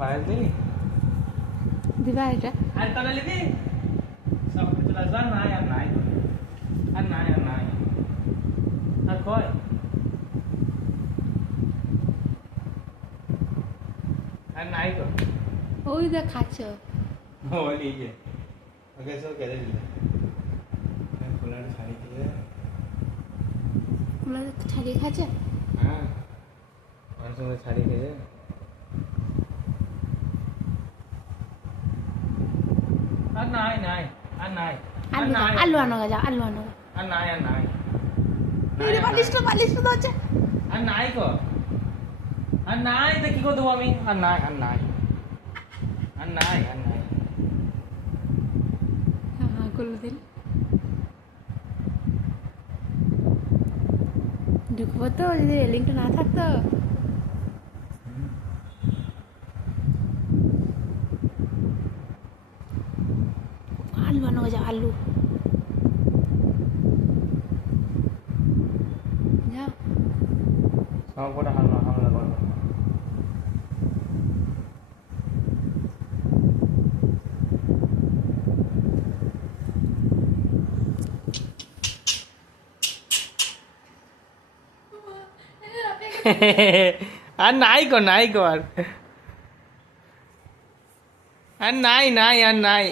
বাইরে দিবি দিবা এটা আর তাহলে লিবি সব চলে আসবে আর নাই আর নাই আর নাই আর নাই আর কয় আর নাই তো ওই দেখ খাচ্ছ বলি যে ওকে সব কেটে দিলে ফুলার শাড়ি দিয়ে কুলার ছাড়িয়ে খাচ্ছে হ্যাঁ ওর সঙ্গে শাড়ি খেয়ে আর নাই নাই আর নাই আলু দাও, আলু আনো গা যাও আলু আনো গা আর নাই আর নাই পালিশ তো হচ্ছে আর নাই কো আর নাই তো কি করে দেবো আমি আর নাই আর নাই আর নাই আর নাই হ্যাঁ করলো দিন ঢুকবো তো যদি রেলিংটা না থাকতো আলু আনো গা যাও আলু যাও সব করে হামলা হামলা করবো আর নাই কো আর নাই নাই আর নাই